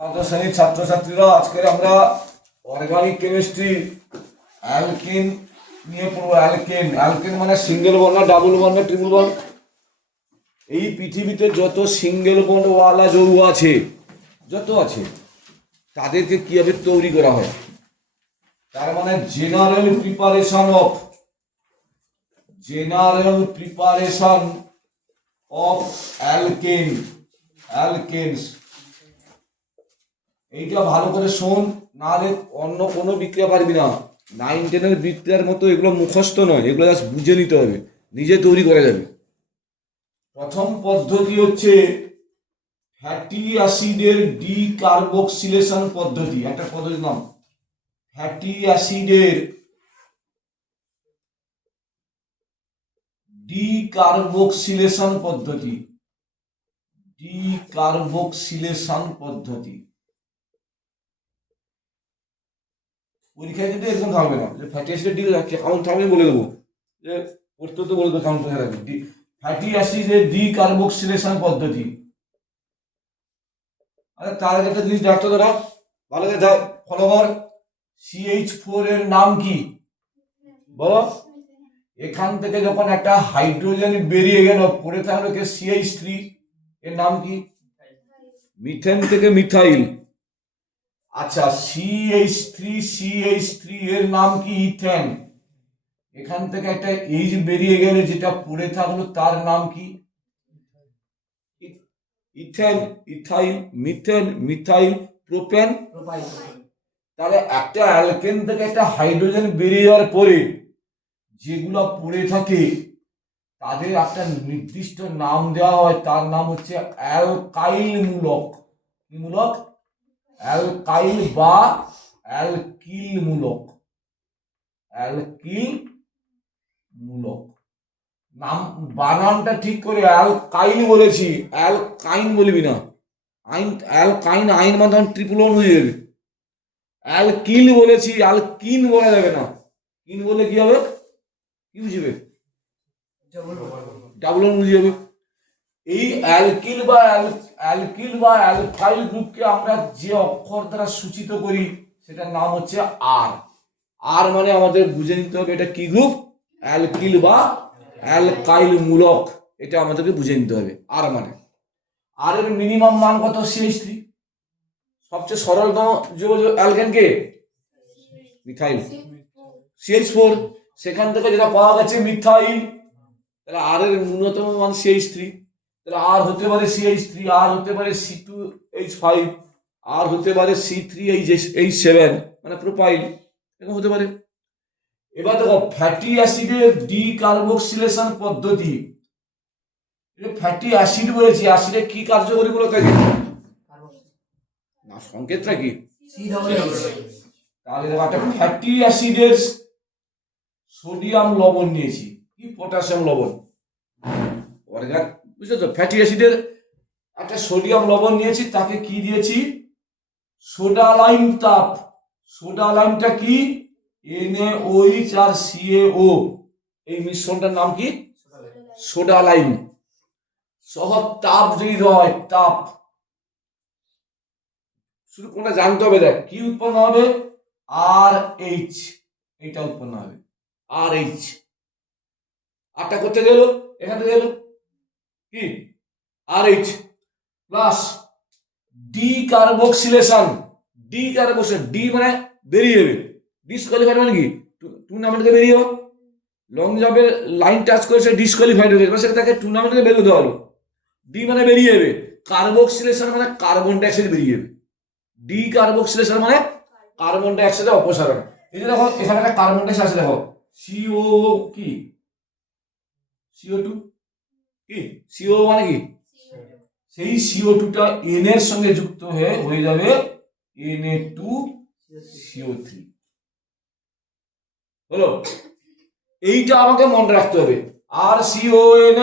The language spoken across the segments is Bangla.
দ্বাদশ শ্রেণির ছাত্রছাত্রীরা আজকে আমরা অর্গানিক কেমিস্ট্রি অ্যালকিন নিয়ে পড়ব। অ্যালকেন অ্যালকেন মানে সিঙ্গেল না ডাবল না ট্রিপল বন্ড এই পৃথিবীতে যত সিঙ্গেল বন্ড ওয়ালা যৌগ আছে, যত আছে, তাদেরকে কীভাবে তৈরি করা হয়? তার মানে general preparation of general preparation of alkane alkanes এইটা ভালো করে শোন, নাহলে অন্য কোনো বিক্রিয়া পারবি না। নাইন টেনের বিক্রিয়ার মতো এগুলো মুখস্থ নয়, এগুলো জাস্ট বুঝে নিতে হবে, নিজে তৈরি করা যাবে। প্রথম পদ্ধতি হচ্ছে ফ্যাটি অ্যাসিডের ডি কার্বক্সিলেশন পদ্ধতি, একটা পদ্ধতির নাম। ফ্যাটি অ্যাসিডের ডি কার্বক্সিলেশন পদ্ধতি। ডি কার্বক্সিলেশন পদ্ধতি। পরীক্ষায় কিন্তু এরকম থাকবে না। যে ফ্যাটি অ্যাসিড ডি কাউন্ট থাকবে বলে দেবো। যে পড়তে তো বলে দেবো কাউন্ট ডি ফ্যাটি অ্যাসিডের ডি কার্বক্সিলেশন পদ্ধতি। আরে তার আগে একটা জিনিস দেখতো তোরা ভালো করে যাও কর। সিএইচ ফোর এর নাম কি? বলো। এখান থেকে যখন একটা হাইড্রোজেন বেরিয়ে গেল পড়ে থাকল কে? সিএইচ থ্রি এর নাম কি? মিথেন থেকে মিথাইল। আচ্ছা সিএইচ থ্রি সিএইচ থ্রি এর নাম কি? ইথেন এখান থেকে একটা এইচ বেরিয়ে গেলে যেটা পড়ে থাকল, তার নাম কি? Ethane ethyl methane methyl propane তাহলে একটা অ্যালকেন থেকে একটা হাইড্রোজেন বেরিয়ে যাওয়ার পরে যেগুলো পড়ে থাকে, তাদের একটা নির্দিষ্ট নাম দেওয়া হয়। তার নাম হচ্ছে অ্যালকাইল মূলক। মূলক? অ্যালকাইল বা অ্যালকিল মূলক অ্যালকিল মূলক নাম বানানটা ঠিক করে অ্যালকাইল বলেছি। অ্যালকাইন বলবি না। আইন অ্যালকাইন আইন মানে ট্রিপল ওয়ান হয়ে যাবে। অ্যালকিল বলেছি অ্যালকিন বলা যাবে না। কিন বলে কি হবে? কি বুঝবে? ডাবল ওয়ান বুঝে যাবে এই অ্যালকিল বা অ্যাল- অ্যালকিল বা অ্যালকাইল গ্রুপকে আমরা যে অক্ষর দ্বারা সূচিত করি, সেটার নাম হচ্ছে আর। আর মানে আমাদের বুঝে নিতে হবে এটা কি গ্রুপ? অ্যালকিল বা অ্যালকাইল মূলক এটা আমাদেরকে বুঝে নিতে হবে, আর মানে। আর এর মিনিমাম মান কত? সিএইচ থ্রি সবচেয়ে সরলতম যোগ অ্যালকেন কে? মিথাইল। সিএইচ ফোর সেখান থেকে যেটা পাওয়া গেছে মিথাইল। তাহলে আর এর ন্যূনতম মান সিএইচ থ্রি তাহলে আর হতে পারে সি এইচ থ্রি আর হতে পারে সি টু এইচ ফাইভ আর হতে পারে C three H H seven মানে প্রোপাইল এরকম হতে পারে। এবার দেখো ফ্যাটি অ্যাসিডের ডি কার্বক্সিলেশন পদ্ধতি। ফ্যাটি অ্যাসিড বলেছি অ্যাসিডে কি কার্যকরী বলে কাজে না, সংকেতটা কি? তাহলে দেখো একটা ফ্যাটি অ্যাসিডের সোডিয়াম লবণ নিয়েছি। কি পটাশিয়াম লবণ? অর্গান বুঝছ তো? ফ্যাটি অ্যাসিডের একটা সোডিয়াম লবণ নিয়েছি, তাকে কি দিয়েছি? সোডা লাইম তাপ সোডা লাইমটা কি? NaOH আর CaO এই মিশ্রণটার নাম কি? সোডা লাইম সহ তাপ যদি হয় তাপ শুধু কোনটা জানতে হবে, দেখ, কি উৎপন্ন হবে? আর এইচ এটা উৎপন্ন হবে। আর এইচ আরটা করতে গেল এখান গেল কি R H plus decarboxylation D D মানে বেরিয়ে যাবে। ডিসকোয়ালিফাইড মানে কি? টুর্নামেন্ট থেকে বেরিয়ে যাওয়া লং জাম্পের লাইন টাচ করে সে ডিসকোয়ালিফাইড হয়ে গেছে সেটা তাকে টুর্নামেন্ট থেকে বেরোতে হলো ডি মানে বেরিয়ে যাবে। কার্বক্সিলেশন মানে কার্বন ডাইঅক্সাইড বেরিয়ে যাবে। ডি কার্বক্সিলেশন মানে কার্বন ডাইঅক্সাইডের অপসারণ। এই যে দেখো, এখানে একটা কার্বন ডাইঅক্সাইড আছে, দেখো। সিও কি? সিও টু কি? সিও মানে কি? সেই সিও টুটা এন এর সঙ্গে যুক্ত হয়ে হয়ে যাবে N A two CO three হলো? এইটা আমাকে মনে রাখতে হবে। R CO N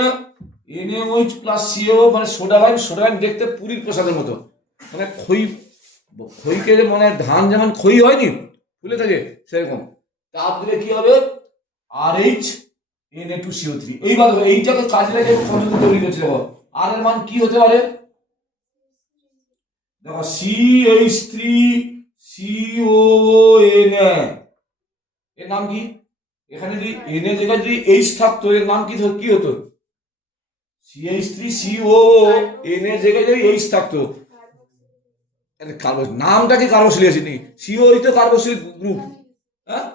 N A OH plus CO মানে সোডা লাইম সোডা লাইম দেখতে পুরীর প্রসাদের মতো। মানে খই খইকে মানে ধান যেমন খই হয়নি ফুলে থাকে সেরকম। তাপ দিলে কি হবে? R H N A two CO three দেখো, এইটাকে কাজে লেগে তৈরি করছে দেখো। আর এর মান কি হতে পারে? দেখো C H three CO N এর নাম কি? এখানে যদি এন এর জায়গায় যদি এইচ থাকতো, এর নাম কি কি হতো? C H three CO N এর জায়গায় যদি এইচ থাকতো। কার্বস নামটা কি কার্বসিল আসেনি সিও তো কার্বসিল গ্রুপ হ্যাঁ?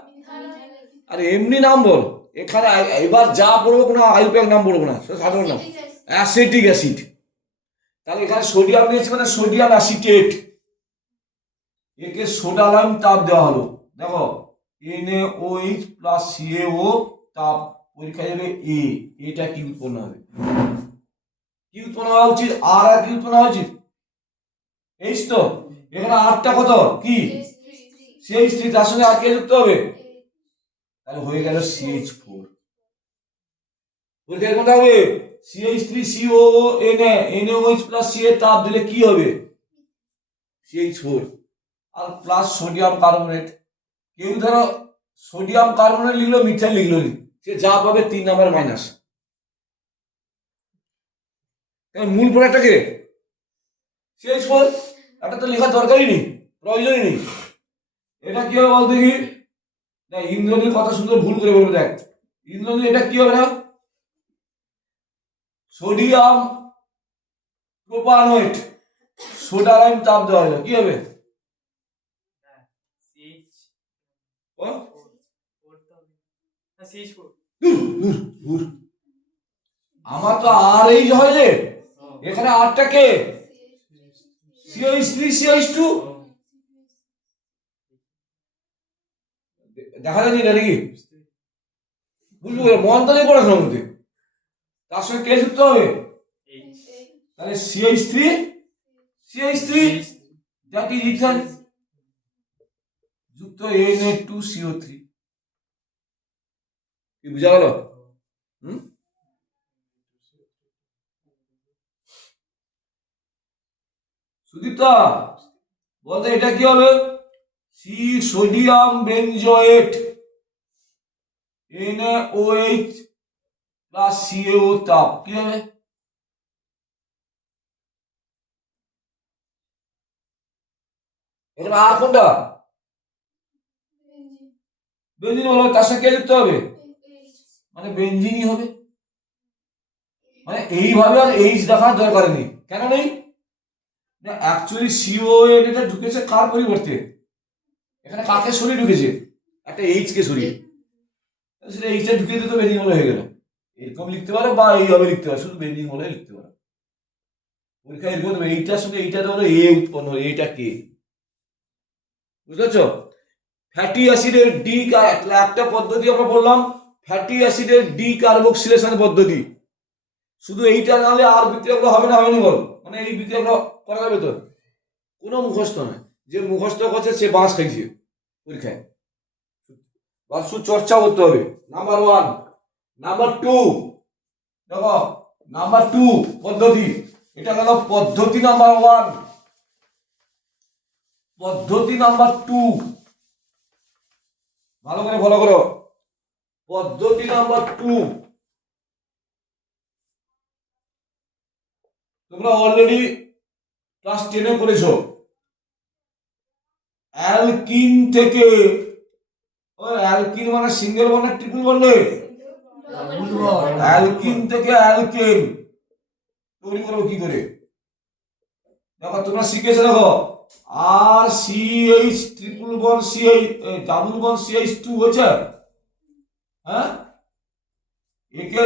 আর এমনি নাম বল। এখানে এবার যা পড়ব কোনো আইপ্যাক নাম পড়ব না। সাধারণ নাম। অ্যাসিটিক অ্যাসিড তাহলে এখানে সোডিয়াম নিয়েছি মানে সোডিয়াম অ্যাসিটেট একে সোডা লাইম তাপ দেওয়া হলো। দেখো N A NaOH plus CaO তাপ। পরীক্ষায় যাবে এ এটা কি উৎপন্ন হবে? কি উৎপন্ন হওয়া উচিত? আর আর কি উৎপন্ন হওয়া উচিত? এইচ তো? এখানে আটটা কত? কি? সেই স্ত্রী তার সঙ্গে আর কে যুক্ত হবে? তাহলে হয়ে গেল সিএইচ ফোর পরীক্ষায় কোনটা হবে? CH three CO N NH plus C এর তাপ দিলে কি হবে? সিএইচ ফোর আর প্লাস সোডিয়াম কার্বনেট কেউ ধরো সোডিয়াম কার্বনেট লিখলো মিথাইল লিখলো নি। সে যা পাবে তিন নাম্বার মাইনাস মূল প্রোডাক্টটা কে? সিএইচ ফোর এটা তো লেখার দরকারই নেই, প্রয়োজনই নেই। এটা কি হবে বল দেখি না ইন্দ্রনীল কত সুন্দর ভুল করে বলবে, দেখ। ইন্দ্রনীল, এটা কি হবে না? Sodium propanoate. সোডা লাইম তাপ দেওয়া হলো কি হবে? ধুর। আমার তো আর এই হয় রে এখানে আটটা কে? সিএইচ থ্রি সিএইচ টু দেখা যায়নি এটা নাকি? বুঝলি মন তো নেই পড়াশোনার মধ্যে। তার সঙ্গে কে যুক্ত হবে? তাহলে CH three? CH three? That is ethane যুক্ত N A two CO three. কি বুঝা গেল? হুম? সুদীপ্তা, বলতে এটা কি হবে? C sodium benzoate N O H plus CAO তাপ কি হবে এখানে আর কোনটা বেঞ্জিন বলো তার সঙ্গে কে যুক্ত হবে মানে বেঞ্জিনই হবে মানে এইভাবে আর এইচ দেখার দরকার নেই? কেন নেই? অ্যাকচুয়ালি সিও এটা ঢুকেছে কার পরিবর্তে? এখানে কাকে সরিয়ে ঢুকেছে? একটা এইচ কে সরিয়ে তাহলে সেটা এইচটা ঢুকিয়ে দিতে বেঞ্জিন হয়ে গেল। এরকম লিখতে পারো বা এইভাবে লিখতে পারো শুধু বেঞ্জিন বলে লিখতে পারো। পরীক্ষায় এরকম দেবে, এইটার সঙ্গে এইটাতে হলো এ উৎপন্ন হলো এইটা কে? বুঝতে পারছ? ফ্যাটি অ্যাসিডের ডি একটা পদ্ধতি আমরা বললাম ফ্যাটি অ্যাসিডের ডি কার্বক্সিলেশন পদ্ধতি। শুধু এইটা নাহলে আর বিক্রিয়াগুলো হবে না হবে না বল? মানে এই বিক্রিয়াগুলো করা যাবে তো? কোনো মুখস্থ নয়। যে মুখস্থ করছে সে বাঁশ খাইছে পরীক্ষায়। বাসু চর্চা করতে হবে। নাম্বার ওয়ান নাম্বার টু দেখো নাম্বার টু পদ্ধতি। এটা গেল পদ্ধতি নাম্বার ওয়ান পদ্ধতি নাম্বার টু ভালো করে ফলো করো। পদ্ধতি নাম্বার টু তোমরা অলরেডি ক্লাস টেনে করেছ। অ্যালকিন থেকে অ্যালকিন মানে সিঙ্গেল বন্ডে ট্রিপল বন্ডে অ্যালকিন থেকে অ্যালকেন তৈরি করব কি করে? দেখো, তোমরা শিখেছো, দেখো। আর C H triple bond C H double bond C H two হয়েছে? হ্যাঁ? একে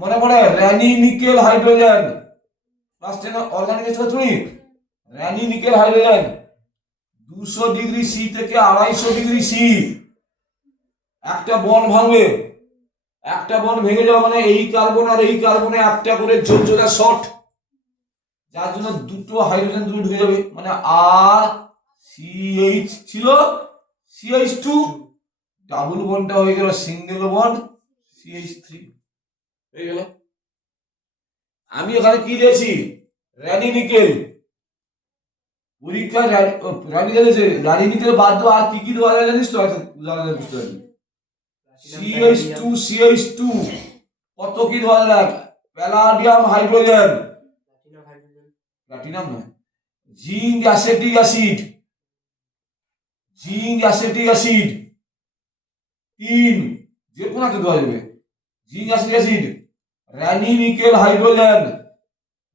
মনে পড়ে? Raney nickel hydrogen class ten organic তুমি র্যানি নিকেল হাইড্রোজেন। দুশো ডিগ্রি সি থেকে আড়াইশো ডিগ্রি সি একটা বন ভাঙবে। একটা বন ভেঙে যাওয়া মানে এই কার্বন আর এই কার্বনে একটা করে জোরজোড়া শর্ট। যার জন্য দুটো হাইড্রোজেন দূরে ঢুকে যাবে। মানে আর সিএইচ ছিল সিএইচ টু ডাবল বন্ডটা হয়ে গেল সিঙ্গেল বন্ড সিএইচ থ্রি হয়ে গেল। আমি ওখানে কি দিয়েছি? Raney nickel. পরীক্ষা র্যানি দিয়েছে। র্যানি নিকেল বাদ দেওয়া আর কি কি দেওয়া যায় জানিস তো? বুঝতে পারবি। সিএইচ টু সিএইচ টু কত কি দেওয়া যায়? Palladium hydrogen. প্লাটিনাম নয়। Zinc acetic acid. Zinc acetic acid. তিন। যে কোনো একটা দেওয়া যাবে। Zinc acid acid. Raney nickel hydrogen.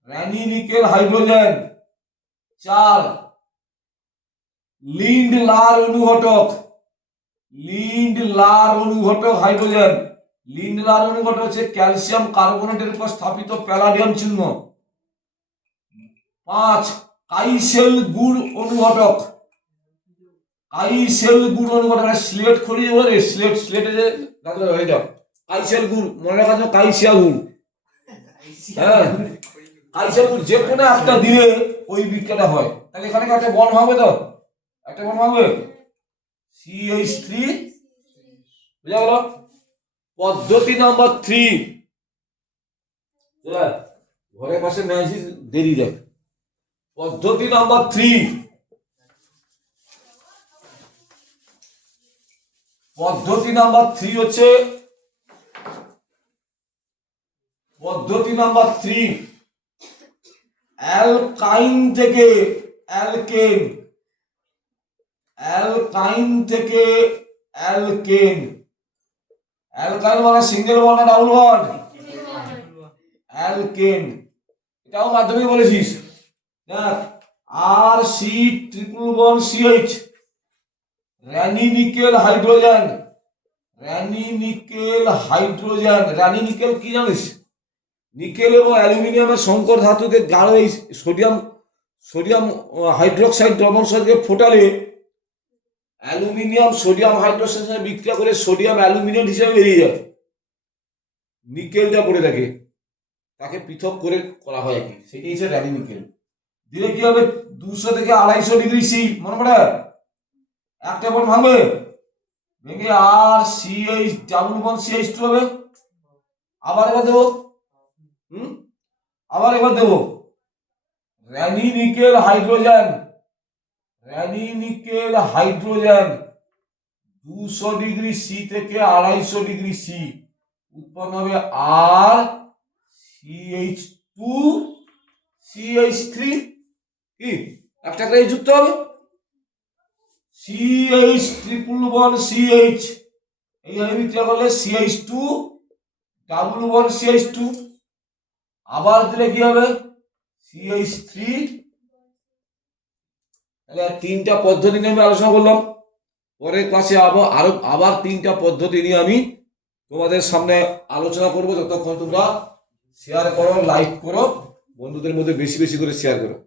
Raney nickel hydrogen. চার। লিন্ড লার অনুঘটক। লিন্ড লার অনুঘটক হাইড্রোজেন। লিন্ড লার অনুঘটক হচ্ছে ক্যালসিয়াম কার্বনেটের উপর স্থাপিত প্যালাডিয়াম চিহ্ন। পাঁচ, কাইসেল গুড় অনুঘটক। কাইসেল গুড় অনুঘটক স্লেট খড়ি বলে, স্লেট, স্লেটে যে হয়ে যাও কাইসেল গুড়, মনে রাখা যাও কাইসিয়া গুড়। হ্যাঁ কাইসেল গুড় যে কোনো একটা দিলে ওই বিক্রিয়াটা হয়। তাহলে এখানে একটা বন হবে তো? একটা বন হবে সিএইচ থ্রি। বুঝা গেল? পদ্ধতি নাম্বার থ্রি। ঘরের পাশে ম্যাজিক দেরি দেখ। পদ্ধতি নাম্বার থ্রি। পদ্ধতি নাম্বার থ্রি হচ্ছে পদ্ধতি নাম্বার থ্রি। অ্যালকাইন থেকে অ্যালকেন অ্যালকাইন থেকে অ্যালকেন অ্যালকাইন মানে সিঙ্গেল বন্ড না ডাবল বন্ড অ্যালকেন এটাও মাধ্যমে বলেছিস। দেখ আর C triple bond CH Raney nickel hydrogen Raney nickel hydrogen Raney nickel কি জানিস? নিকেল এবং অ্যালুমিনিয়ামের সংকর ধাতুকে গাঢ় সোডিয়াম সোডিয়াম হাইড্রোক্সাইড দ্রবণ সঙ্গে ফোটালে অ্যালুমিনিয়াম সোডিয়াম সঙ্গে বিক্রিয়া করে সোডিয়াম অ্যালুমিনিয়াম হিসেবে বেরিয়ে যায়। নিকেলটা পড়ে থাকে, তাকে পৃথক করে করা হয় কি সেটাই হচ্ছে নিকেল। দিলে কি হবে? দুশো থেকে আড়াইশো ডিগ্রি সি, মনে পড়ে? একটা বন ভাঙবে? ভেঙে আর CH double bond CH two হবে? আবার এবার দেবো? হুম? আবার এবার দেবো। Raney nickel hydrogen. Raney nickel hydrogen দুশো ডিগ্রি সি থেকে আড়াইশো ডিগ্রি সি উৎপন্ন হবে আর সিএইচ টু সিএইচ থ্রি কি একটা করে যুক্ত হবে। সিএইচ ট্রিপল ওয়ান সিএইচ এইভাবে বিক্রিয়া করলে CH two double one CH two আবার দিলে কি হবে? সিএইচ থ্রি তিনটা পদ্ধতি নিয়ে আমি আলোচনা করলাম। পরের ক্লাসে আবার, আরও, আবার তিনটা পদ্ধতি নিয়ে আমি তোমাদের সামনে আলোচনা করব। যতক্ষণ তোমরা শেয়ার করো লাইক করো, বন্ধুদের মধ্যে বেশি বেশি করে শেয়ার করো।